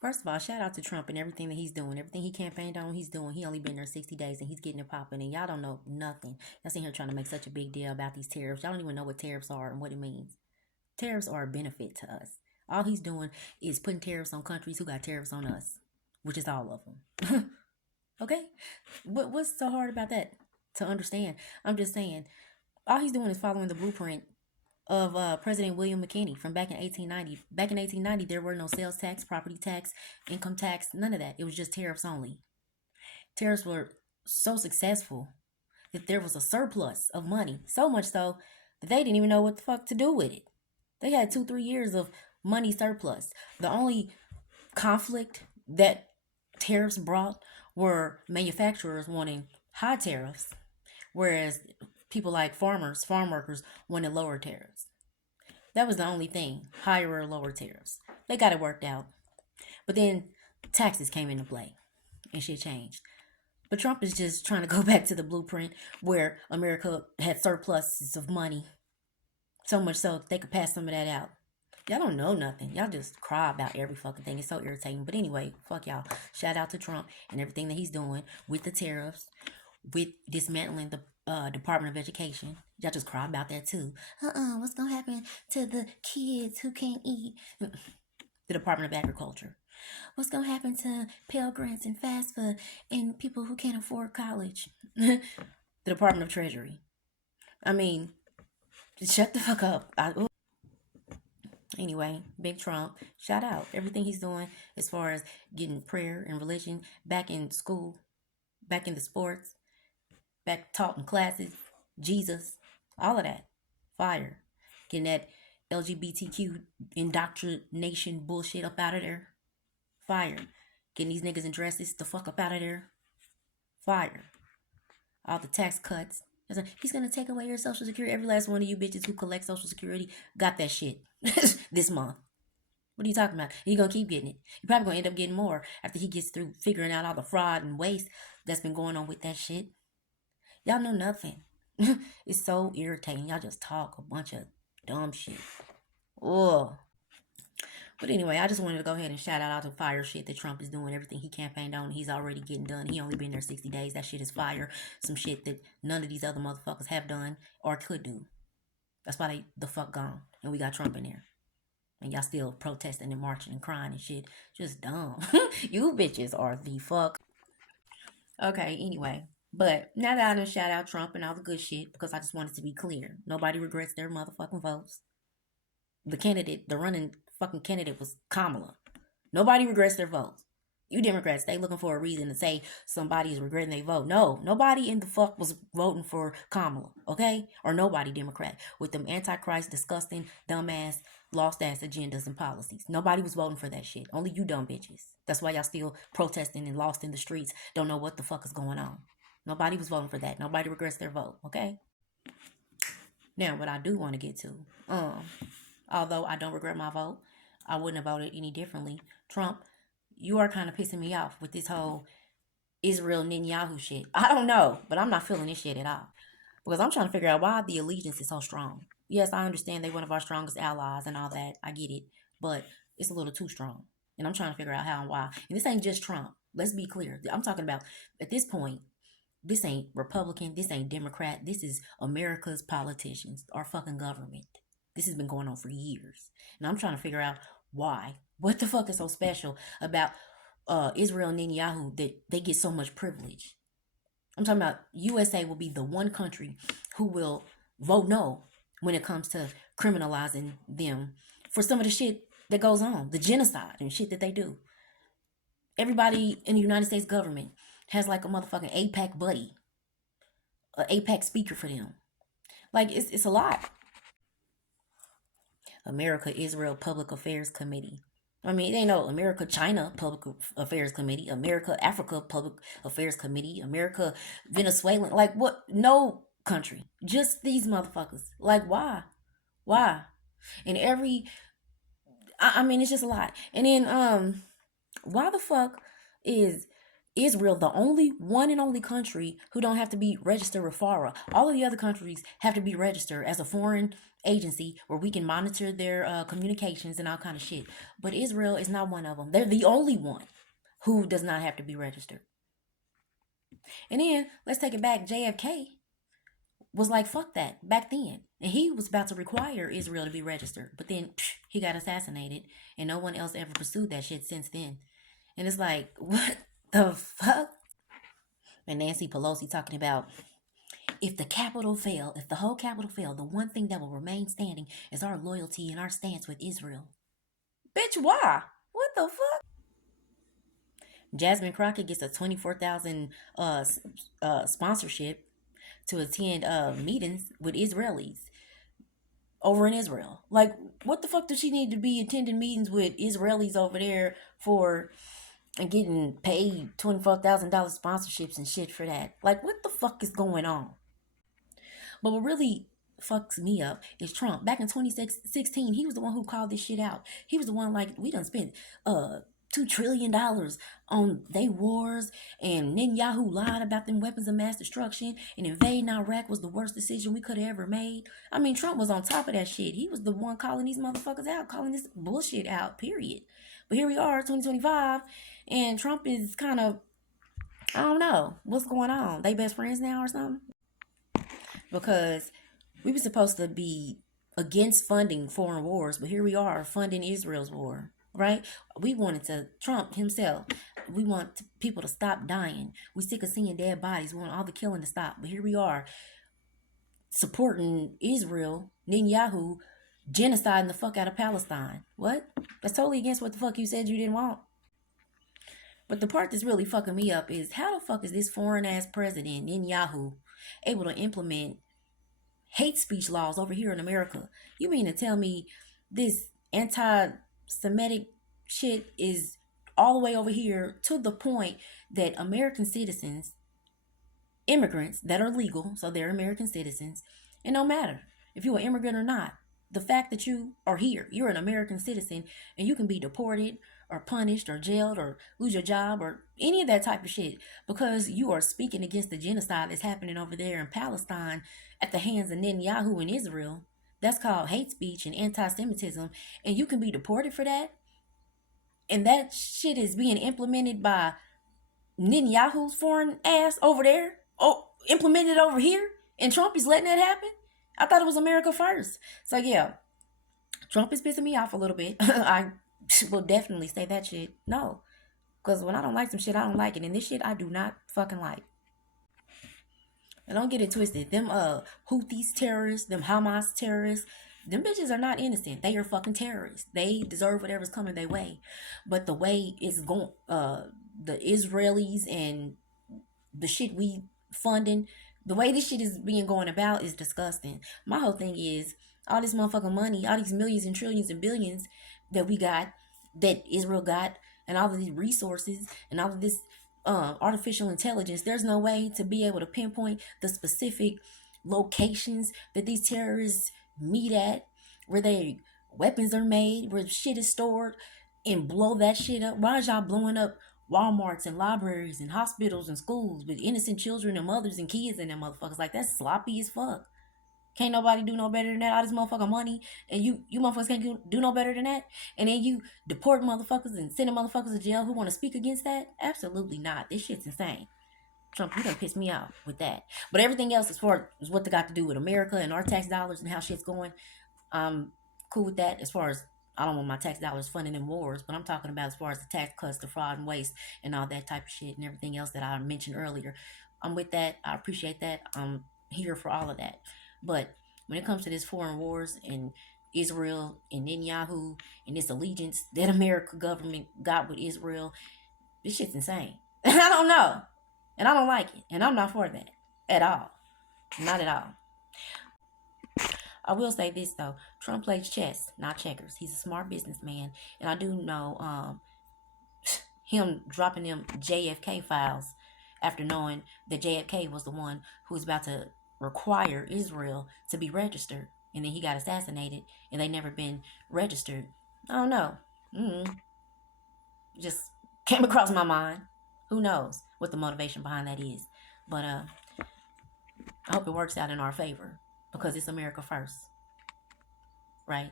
First of all, shout out to Trump and everything that he's doing. Everything he campaigned on, he's doing. He only been there 60 days and he's getting it popping. And y'all don't know nothing. Y'all sitting here trying to make such a big deal about these tariffs. Y'all don't even know what tariffs are and what it means. Tariffs are a benefit to us. All he's doing is putting tariffs on countries who got tariffs on us, which is all of them. Okay? What's so hard about that to understand? I'm just saying, all he's doing is following the blueprint of President William McKinney from back in 1890. Back in 1890, there were no sales tax, property tax, income tax, none of that. It was just tariffs only. Tariffs were so successful that there was a surplus of money, so much so that they didn't even know what the fuck to do with it. They had 2-3 years of money surplus. The only conflict that tariffs brought were manufacturers wanting high tariffs, whereas people like farmers, farm workers wanted lower tariffs. That was the only thing, higher or lower tariffs. They got it worked out. But then taxes came into play and shit changed. But Trump is just trying to go back to the blueprint where America had surpluses of money, so much so they could pass some of that out. Y'all don't know nothing. Y'all just cry about every fucking thing. It's so irritating. But anyway, fuck y'all. Shout out to Trump and everything that he's doing with the tariffs, with dismantling the Department of Education. Y'all just cry about that too. What's gonna happen to the kids who can't eat? The Department of Agriculture. What's gonna happen to Pell Grants and FAFSA and people who can't afford college? The Department of Treasury. I mean, shut the fuck up. Anyway, Big Trump, shout out everything he's doing as far as getting prayer and religion back in school, back in the sports, back taught in classes, Jesus, all of that. Fire. Getting that LGBTQ indoctrination bullshit up out of there. Fire. Getting these niggas in dresses the fuck up out of there. Fire. All the tax cuts. He's gonna take away your social security. Every last one of you bitches who collect social security got that shit this month. What are you talking about? You're gonna keep getting it. You're probably gonna end up getting more after he gets through figuring out all the fraud and waste that's been going on with that shit. Y'all know nothing. It's so irritating. Y'all just talk a bunch of dumb shit. Oh. But anyway, I just wanted to go ahead and shout out all the fire shit that Trump is doing. Everything he campaigned on, he's already getting done. He only been there 60 days. That shit is fire. Some shit that none of these other motherfuckers have done or could do. That's why they the fuck gone. And we got Trump in there. And y'all still protesting and marching and crying and shit. Just dumb. You bitches are the fuck. Okay, anyway. But now that I done shout out Trump and all the good shit, because I just wanted to be clear. Nobody regrets their motherfucking votes. The running fucking candidate was Kamala. Nobody regrets their votes. You Democrats, they looking for a reason to say somebody's regretting their vote. No, nobody in the fuck was voting for Kamala, okay? Or nobody Democrat with them antichrist, disgusting, dumbass, lost ass agendas and policies. Nobody was voting for that shit. Only you dumb bitches. That's why y'all still protesting and lost in the streets. Don't know what the fuck is going on. Nobody was voting for that. Nobody regrets their vote, okay? Now, what I do want to get to, although I don't regret my vote, I wouldn't have voted any differently. Trump, you are kind of pissing me off with this whole Israel Netanyahu shit. I don't know, but I'm not feeling this shit at all. Because I'm trying to figure out why the allegiance is so strong. Yes, I understand they're one of our strongest allies and all that. I get it. But it's a little too strong. And I'm trying to figure out how and why. And this ain't just Trump. Let's be clear. I'm talking about, at this point, this ain't Republican. This ain't Democrat. This is America's politicians, our fucking government. This has been going on for years. And I'm trying to figure out why. What the fuck is so special about Israel and Netanyahu that they get so much privilege? I'm talking about USA will be the one country who will vote no when it comes to criminalizing them for some of the shit that goes on, the genocide and shit that they do. Everybody in the United States government has like a motherfucking APAC buddy, an APAC speaker for them. Like, it's a lot. America Israel Public Affairs Committee. I mean, it ain't no America China Public Affairs Committee, America Africa Public Affairs Committee, America Venezuelan. Like, what? No country. Just these motherfuckers. Like, why? Why? And I mean, it's just a lot. And then, why the fuck is Israel the only one and only country who don't have to be registered with FARA? All of the other countries have to be registered as a foreign agency where we can monitor their communications and all kind of shit. But Israel is not one of them. They're the only one who does not have to be registered. And then let's take it back. JFK was like, fuck that back then. And he was about to require Israel to be registered. But then he got assassinated. And no one else ever pursued that shit since then. And it's like, what the fuck? And Nancy Pelosi talking about, if the Capitol failed, if the whole Capitol failed, the one thing that will remain standing is our loyalty and our stance with Israel. Bitch, why? What the fuck? Jasmine Crockett gets a 24,000 sponsorship to attend meetings with Israelis over in Israel. Like, what the fuck does she need to be attending meetings with Israelis over there for and getting paid $24,000 sponsorships and shit for that? Like, what the fuck is going on? But what really fucks me up is Trump. Back in 2016, he was the one who called this shit out. He was the one, like, we done spent $2 trillion on they wars, and Netanyahu lied about them weapons of mass destruction, and invading Iraq was the worst decision we could have ever made. I mean, Trump was on top of that shit. He was the one calling these motherfuckers out, calling this bullshit out, period. But here we are, 2025, and Trump is kind of, I don't know, what's going on? They best friends now or something? Because we were supposed to be against funding foreign wars, but here we are funding Israel's war, right? We wanted to, Trump himself, we want people to stop dying. We sick of seeing dead bodies. We want all the killing to stop. But here we are supporting Israel, Netanyahu, genociding the fuck out of Palestine. What? That's totally against what the fuck you said you didn't want. But the part that's really fucking me up is, how the fuck is this foreign ass president, Netanyahu, able to implement hate speech laws over here in America? You mean to tell me this anti-Semitic shit is all the way over here to the point that American citizens, immigrants that are legal, so they're American citizens, and no matter if you're an immigrant or not, the fact that you are here, you're an American citizen, and you can be deported or punished or jailed or lose your job or any of that type of shit because you are speaking against the genocide that's happening over there in Palestine at the hands of Netanyahu in Israel. That's called hate speech and anti-Semitism, and you can be deported for that. And that shit is being implemented by Netanyahu's foreign ass over there. Oh, implemented over here, and Trump is letting that happen. I thought it was America first. So yeah, Trump is pissing me off a little bit. I will definitely say that shit. No. Because when I don't like some shit, I don't like it. And this shit I do not fucking like. And don't get it twisted. Them Houthis terrorists, them Hamas terrorists, them bitches are not innocent. They are fucking terrorists. They deserve whatever's coming their way. But the way it's going, the Israelis and the shit we funding, the way this shit is being going about is disgusting. My whole thing is, all this motherfucking money, all these millions and trillions and billions that we got, that Israel got, and all of these resources and all of this artificial intelligence, there's no way to be able to pinpoint the specific locations that these terrorists meet at, where their weapons are made, where shit is stored, and blow that shit up. Why is y'all blowing up Walmarts and libraries and hospitals and schools with innocent children and mothers and kids in them motherfuckers? Like, that's sloppy as fuck. Can't nobody do no better than that. All this motherfucking money, and you motherfuckers can't do no better than that. And then you deport motherfuckers and send motherfuckers to jail who want to speak against that? Absolutely not. This shit's insane. Trump, you done pissed me off with that. But everything else, as far as what they got to do with America and our tax dollars and how shit's going, I'm cool with that. As far as, I don't want my tax dollars funding them wars, but I'm talking about as far as the tax cuts, the fraud and waste, and all that type of shit and everything else that I mentioned earlier. I'm with that. I appreciate that. I'm here for all of that. But when it comes to this foreign wars and Israel and Netanyahu and this allegiance that America government got with Israel, this shit's insane. And I don't know. And I don't like it. And I'm not for that. At all. Not at all. I will say this though. Trump plays chess, not checkers. He's a smart businessman. And I do know him dropping them JFK files after knowing that JFK was the one who was about to require Israel to be registered, and then he got assassinated and they never been registered. I don't know. Just came across my mind. Who knows what the motivation behind that is, but I hope it works out in our favor because it's America first. right?